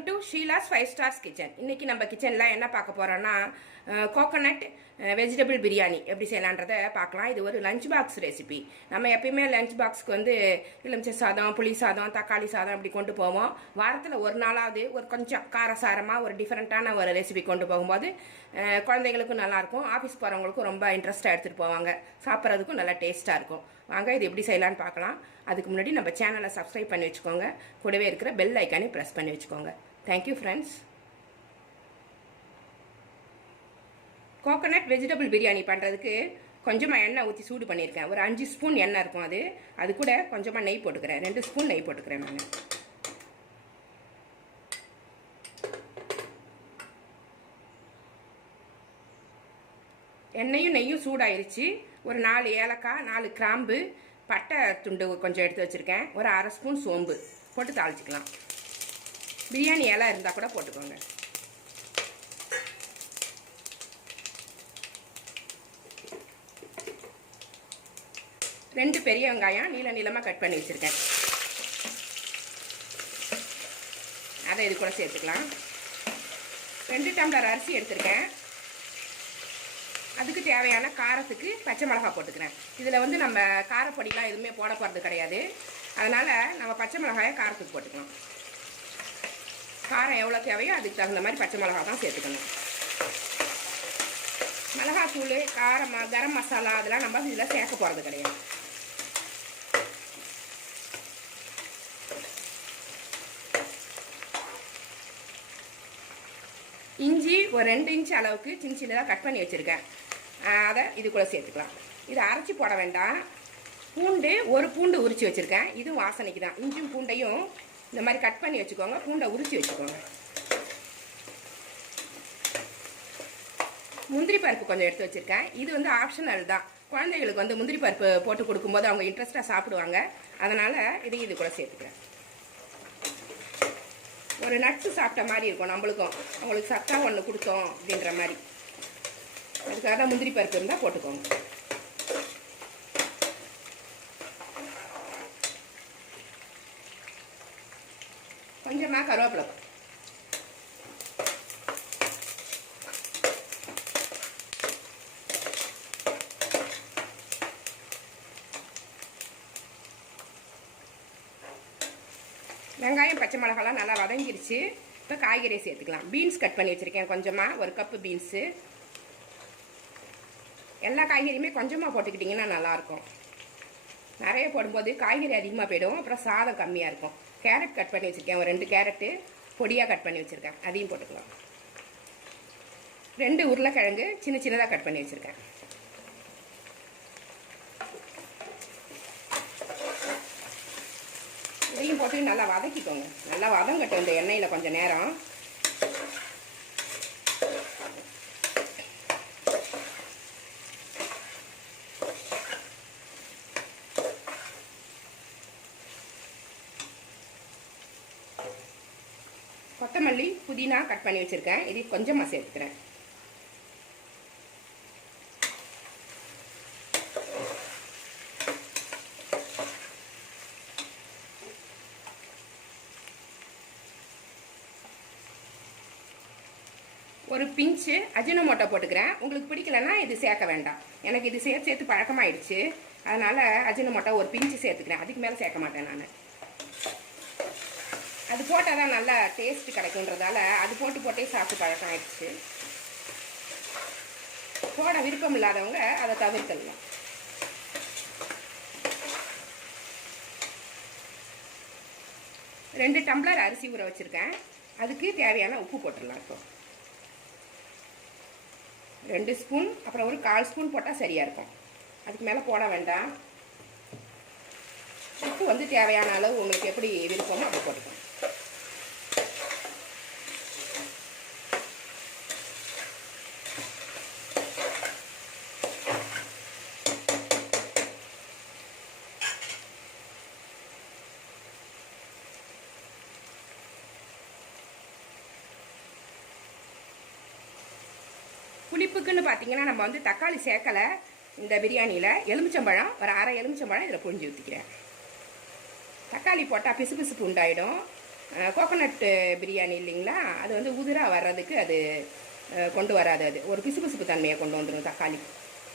Welcome to Sheela's 5 stars kitchen. இன்னைக்கு நம்ம கிச்சனில் என்ன பார்க்க போகிறோன்னா கோகோனட் வெஜிடபிள் பிரியாணி எப்படி செய்யலான்றதை பார்க்கலாம். இது ஒரு லஞ்ச் பாக்ஸ் ரெசிபி. நம்ம எப்பயுமே லஞ்ச் பாக்ஸ்க்கு வந்து எலுமிச்சை சாதம், புளி சாதம், தக்காளி சாதம் அப்படி கொண்டு போவோம். வாரத்தில் ஒரு நாளாவது ஒரு கொஞ்சம் காரசாரமாக ஒரு டிஃப்ரெண்ட்டான ஒரு ரெசிபி கொண்டு போகும்போது குழந்தைங்களுக்கும் நல்லாயிருக்கும், ஆஃபீஸ் போகிறவங்களுக்கும் ரொம்ப இன்ட்ரெஸ்ட்டாக எடுத்துகிட்டு போவாங்க, சாப்பிட்றதுக்கும் நல்லா டேஸ்ட்டாக இருக்கும். வாங்க இது எப்படி செய்யலான்னு பார்க்கலாம். அதுக்கு முன்னாடி நம்ம சேனலை சப்ஸ்கிரைப் பண்ணி வச்சுக்கோங்க, கூடவே இருக்கிற பெல் ஐக்கானே ப்ரெஸ் பண்ணி வச்சுக்கோங்க. Thank you friends. Coconut vegetable biryani பண்ணுறதுக்கு கொஞ்சமாக எண்ணெய் ஊற்றி சூடு பண்ணியிருக்கேன். ஒரு 5 ஸ்பூன் எண்ணெய் இருக்கும். அது கூட கொஞ்சமாக நெய் போட்டுக்கிறேன். 2 ஸ்பூன் நெய் போட்டுக்கிறேன் நான். எண்ணெயும் நெய்யும் சூடாயிருச்சு. ஒரு 4 ஏலக்காய், 4 கிராம்பு, பட்டை துண்டு கொஞ்சம் எடுத்து வச்சுருக்கேன். ஒரு 1/2 ஸ்பூன் சோம்பு போட்டு தாளிச்சிக்கலாம். பிரியாணி இலை இருந்தால் கூட போட்டுக்கோங்க. ரெண்டு பெரிய வெங்காயம் நீளமாக கட் பண்ணி வச்சுருக்கேன். அதை இது கூட சேர்த்துக்கலாம். 2 டம்ளர் அரிசி எடுத்துருக்கேன். அதுக்கு தேவையான காரத்துக்கு பச்சை மிளகாய் போட்டுக்கிறேன். இதில் வந்து நம்ம காரப்பொடிலாம் எதுவுமே போட போகிறது கிடையாது. அதனால் நம்ம பச்சை மிளகாயை காரத்துக்கு போட்டுக்கலாம். காரம் எவ்வளோ தேவையோ அதுக்கு தகுந்த மாதிரி பச்சை மிளகாய் தான் சேர்த்துக்கணும். மிளகாத்தூள், காரம், கரம் மசாலா அதெல்லாம் நம்ம இதில் சேர்க்க போகிறது கிடையாது. இஞ்சி ஒரு 2 இன்ச் அளவுக்கு சின்னதாக கட் பண்ணி வச்சுருக்கேன். அதை இது கூட சேர்த்துக்கலாம். இதை அரைச்சி போட வேண்டாம். பூண்டு, ஒரு பூண்டு உரித்து வச்சுருக்கேன். இது வாசனைக்கு தான். இஞ்சும் பூண்டையும் இந்த மாதிரி கட் பண்ணி வச்சுக்கோங்க. பூண்டை உரித்து வச்சுக்கோங்க. முந்திரி பருப்பு கொஞ்சம் எடுத்து வச்சுருக்கேன். இது வந்து ஆப்ஷனல் தான். குழந்தைகளுக்கு வந்து முந்திரி பருப்பு போட்டு கொடுக்கும்போது அவங்க இன்ட்ரெஸ்ட்டாக சாப்பிடுவாங்க. அதனால் இதையும் இது கூட சேர்த்துக்கிறேன். ஒரு நட்ஸு சாப்பிட்ட மாதிரி இருக்கும் நம்மளுக்கும். அவங்களுக்கு சத்தா ஒன்று கொடுத்தோம் அப்படின்ற மாதிரி. அதுக்காக தான் முந்திரி பருப்பு இருந்தால் போட்டுக்கோங்க. கொஞ்சமாக கருவேப்பிலை. வெங்காயம், பச்சை மிளகாலாம் நல்லா வதங்கிருச்சு. இப்போ காய்கறியை சேர்த்துக்கலாம். பீன்ஸ் கட் பண்ணி வச்சுருக்கேன் கொஞ்சமாக, ஒரு கப்பு பீன்ஸு. எல்லா காய்கறியுமே கொஞ்சமாக போட்டுக்கிட்டிங்கன்னா நல்லாயிருக்கும். நிறைய போடும்போது காய்கறி அதிகமாக போயிடும், அப்புறம் சாதம் கம்மியாக இருக்கும். கேரட் கட் பண்ணி வச்சுருக்கேன். ஒரு 2 கேரட்டு பொடியாக கட் பண்ணி வச்சுருக்கேன். அதையும் போட்டுக்கலாம். 2 உருளைக்கிழங்கு சின்னதாக கட் பண்ணி வச்சுருக்கேன். இதையும் போட்டு நல்லா வதக்கிக்கோங்க. நல்லா வதங்கட்டும் இந்த எண்ணெயில் கொஞ்சம் நேரம். கொத்தமல்லி, புதினா கட் பண்ணி வச்சுருக்கேன். இது கொஞ்சமாக சேர்த்துக்கிறேன். ஒரு பிஞ்சு அஜினோமோட்டோ போட்டுக்கிறேன். உங்களுக்கு பிடிக்கலன்னா இது சேர்க்க வேண்டாம். எனக்கு இது சேர்த்து பழக்கமாயிடுச்சு. அதனால் அஜினோமோட்டோ ஒரு பிஞ்சு சேர்த்துக்கிறேன். அதுக்கு மேலே சேர்க்க மாட்டேன் நான். அது போட்டால் தான் நல்லா டேஸ்ட்டு கிடைக்குன்றதால அது போட்டே சாப்பிட்டு பழக்கம் ஆயிடுச்சு. போட விருப்பம் இல்லாதவங்க அதை தவிர்த்துடலாம். ரெண்டு டம்ளர் அரிசி ஊற வச்சுருக்கேன். அதுக்கு தேவையான உப்பு போட்டுடலாம். இப்போ 2 ஸ்பூன், அப்புறம் ஒரு 1/4 ஸ்பூன் போட்டால் சரியாக இருக்கும். அதுக்கு மேலே போட வேண்டாம். உப்பு வந்து தேவையான அளவு உங்களுக்கு எப்படி விருப்பமோ அப்படி போட்டுக்கணும். புளிப்புக்குன்னு பார்த்தீங்கன்னா நம்ம வந்து தக்காளி சேர்க்கலை இந்த பிரியாணியில். எலுமிச்சம்பழம், ஒரு 1/2 எலுமிச்சம்பழம் இதில் புழிஞ்சு ஊற்றிக்கிறேன். தக்காளி போட்டால் பிசு பிசுப்பு உண்டாயிடும். கோகோனட் பிரியாணி இல்லைங்களா, அது வந்து உதிராக வர்றதுக்கு அது கொண்டு வராது. அது ஒரு பிசுபிசுப்பு தன்மையை கொண்டு வந்துடும் தக்காளி.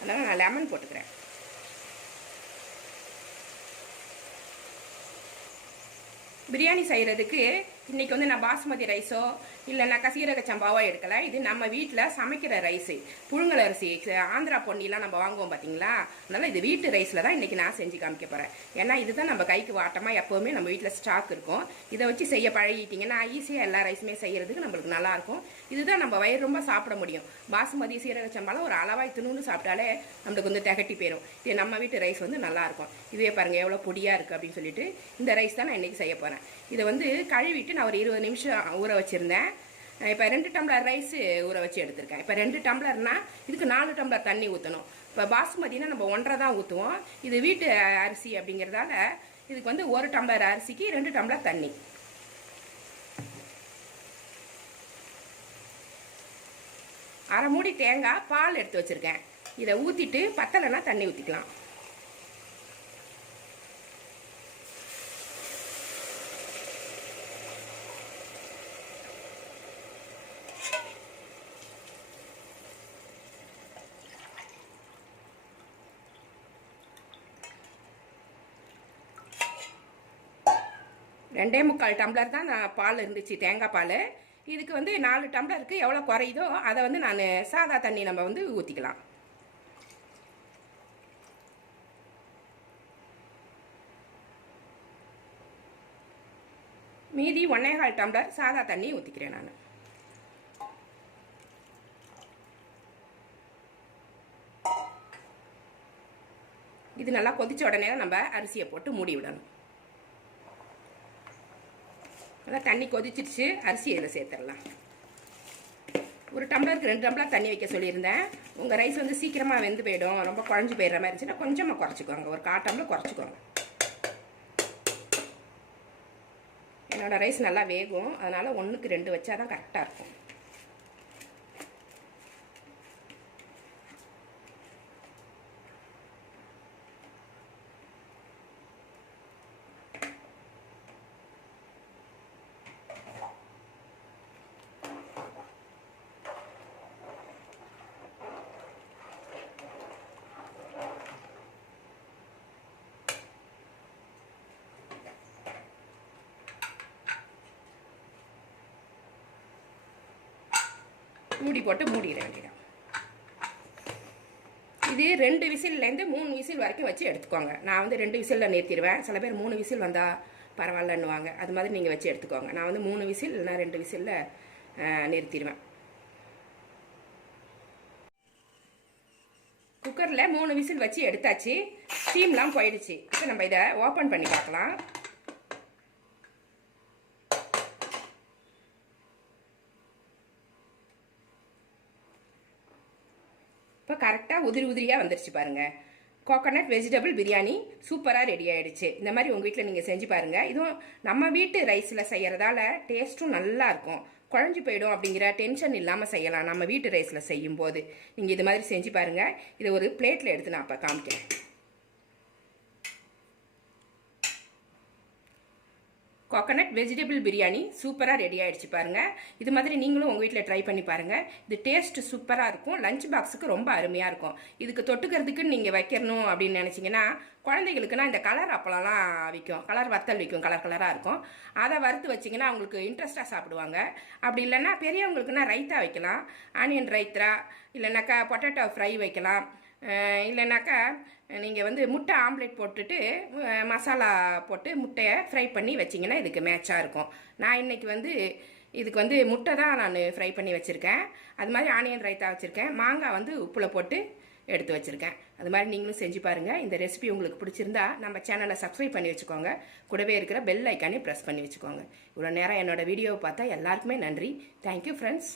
அதனால் நான் லெமன் போட்டுக்கிறேன். பிரியாணி செய்கிறதுக்கு இன்றைக்கி வந்து நான் பாஸ்மதி ரைஸோ இல்லைனாக்கா சீரக சம்பாவோ எடுக்கலை. இது நம்ம வீட்டில் சமைக்கிற ரைஸு, புழுங்கல் அரிசி, ஆந்திரா பொன்னிலாம் நம்ம வாங்குவோம் பார்த்தீங்களா. அதனால் இது வீட்டு ரைஸில் தான் இன்றைக்கி நான் செஞ்சு காமிக்க போகிறேன். ஏன்னா இதுதான் நம்ம கைக்கு வாட்டமாக எப்போவுமே நம்ம வீட்டில் ஸ்டாக் இருக்கும். இதை வச்சு செய்ய பழகிட்டிங்கன்னா ஈஸியாக எல்லா ரைஸுமே செய்கிறதுக்கு நம்மளுக்கு நல்லாயிருக்கும். இதுதான் நம்ம வயிறு ரொம்ப சாப்பிட முடியும். பாஸ்மதி சீரக சம்பாலாம் ஒரு அளவாக தின்னு சாப்பிட்டாலே நம்மளுக்கு வந்து திகட்டி போயிடும். இது நம்ம வீட்டு ரைஸ் வந்து நல்லாயிருக்கும். இதுவே பாருங்கள் எவ்வளோ பொடியாக இருக்குது அப்படின்னு சொல்லிட்டு இந்த ரைஸ் தான் நான் இன்றைக்கி செய்ய போகிறேன். இதை வந்து கழுவிட்டு நான் ஒரு 20 நிமிஷம் ஊற வச்சுருந்தேன். இப்போ 2 டம்ளர் ரைஸு ஊற வச்சு எடுத்திருக்கேன். இப்போ 2 டம்ளர்னா இதுக்கு 4 டம்ளர் தண்ணி ஊற்றணும். இப்போ பாஸ்மதினா நம்ம 1.5 தான் ஊற்றுவோம். இது வீட்டு அரிசி அப்படிங்கிறதால இதுக்கு வந்து 1 டம்ளர் அரிசிக்கு 2 டம்ளர் தண்ணி. அரை மூடி தேங்காய் பால் எடுத்து வச்சுருக்கேன். இதை ஊற்றிட்டு பத்தலைன்னா தண்ணி ஊற்றிக்கலாம். ரெண்டே 3/4 டம்ளர் தான் நான் பால் இருந்துச்சு, தேங்காய் பால். இதுக்கு வந்து 4 டம்ளருக்கு எவ்வளோ குறையுதோ அதை வந்து நான் சாதா தண்ணி நம்ம வந்து ஊற்றிக்கலாம். மீதி 1.25 டம்ளர் சாதா தண்ணி ஊற்றிக்கிறேன் நான். இது நல்லா கொதிச்ச உடனே நம்ம அரிசியை போட்டு மூடி விடணும். அதான் தண்ணி கொதிச்சிருச்சு, அரிசி இதில் சேர்த்துடலாம். ஒரு டம்ளருக்கு 2 டம்ளர் தண்ணி வைக்க சொல்லியிருந்தேன். உங்கள் ரைஸ் வந்து சீக்கிரமாக வெந்து போயிடும், ரொம்ப குழஞ்சி போயிடுற மாதிரி இருந்துச்சுன்னா கொஞ்சமாக குறைச்சிக்கோங்க, ஒரு 1/4 டம்ளர் குறைச்சிக்கோங்க. என்னோடய ரைஸ் நல்லா வேகும், அதனால் 1க்கு 2 வச்சா தான் கரெக்டாக இருக்கும். மூடி போட்டு மூடிட வேண்டியதான். இது 2 விசில்லேருந்து 3 விசில் வரைக்கும் வச்சு எடுத்துக்கோங்க. நான் வந்து 2 விசிலில் நிறுத்திடுவேன். சில பேர் 3 விசில் வந்தால் பரவாயில்லன்னுவாங்க. அது மாதிரி நீங்கள் வச்சு எடுத்துக்கோங்க. நான் வந்து 3 விசில் இல்லைனா 2 விசிலில் நிறுத்திடுவேன். குக்கரில் 3 விசில் வச்சு எடுத்தாச்சு. ஸ்டீம்லாம் போயிடுச்சு. இப்போ நம்ம இதை ஓப்பன் பண்ணி பார்க்கலாம். இப்போ கரெக்டாக உதிரியாக வந்துருச்சு பாருங்கள். கோகோனட் வெஜிடபிள் பிரியாணி சூப்பராக ரெடி ஆகிடுச்சு. இந்த மாதிரி உங்கள் வீட்டில் நீங்கள் செஞ்சு பாருங்கள். இதுவும் நம்ம வீட்டு ரைஸில் செய்கிறதால டேஸ்ட்டும் நல்லாயிருக்கும். குழஞ்சி போயிடும் அப்படிங்கிற டென்ஷன் இல்லாமல் செய்யலாம் நம்ம வீட்டு ரைஸில் செய்யும்போது. நீங்கள் இது மாதிரி செஞ்சு பாருங்கள். இதை ஒரு பிளேட்டில் எடுத்து நான் அப்போ காமிக்கிறேன். கோகோனட் வெஜிடபிள் பிரியாணி சூப்பராக ரெடி ஆகிடுச்சு பாருங்கள். இது மாதிரி நீங்களும் உங்கள் வீட்டில் ட்ரை பண்ணி பாருங்கள். இது டேஸ்ட் சூப்பராக இருக்கும். லஞ்ச் பாக்ஸுக்கு ரொம்ப அருமையாக இருக்கும். இதுக்கு தொட்டுக்கிறதுக்கு நீங்கள் வைக்கணும் அப்படின்னு நினச்சிங்கன்னா, குழந்தைகளுக்குன்னா இந்த கலர் அப்பளம்லாம் விற்கும், கலர் வத்தல் விற்கும், கலர் கலராக இருக்கும். அதை வறுத்து வச்சிங்கன்னா அவங்களுக்கு இன்ட்ரெஸ்ட்டாக சாப்பிடுவாங்க. அப்படி இல்லைன்னா பெரியவங்களுக்குன்னா ரைத்தா வைக்கலாம், ஆனியன் ரைத்தா, இல்லைனாக்கா பொட்டேட்டோ ஃப்ரை வைக்கலாம். இல்லைனாக்கா நீங்கள் வந்து முட்டை ஆம்லேட் போட்டுட்டு மசாலா போட்டு முட்டையை ஃப்ரை பண்ணி வச்சிங்கன்னா இதுக்கு மேட்சாக இருக்கும். நான் இன்றைக்கி வந்து இதுக்கு வந்து முட்டை தான் நான் ஃப்ரை பண்ணி வச்சுருக்கேன். அது மாதிரி ஆனியன் ரைத்தா வச்சுருக்கேன். மாங்காய் வந்து உப்பில் போட்டு எடுத்து வச்சுருக்கேன். அது மாதிரி நீங்களும் செஞ்சு பாருங்கள். இந்த ரெசிபி உங்களுக்கு பிடிச்சிருந்தா நம்ம சேனலை சப்ஸ்கிரைப் பண்ணி வச்சுக்கோங்க. கூடவே இருக்கிற பெல் ஐக்கானே ப்ரெஸ் பண்ணி வச்சுக்கோங்க. இவ்வளோ நேரம் என்னோடய வீடியோவை பார்த்தா எல்லாருக்குமே நன்றி. Thank you friends.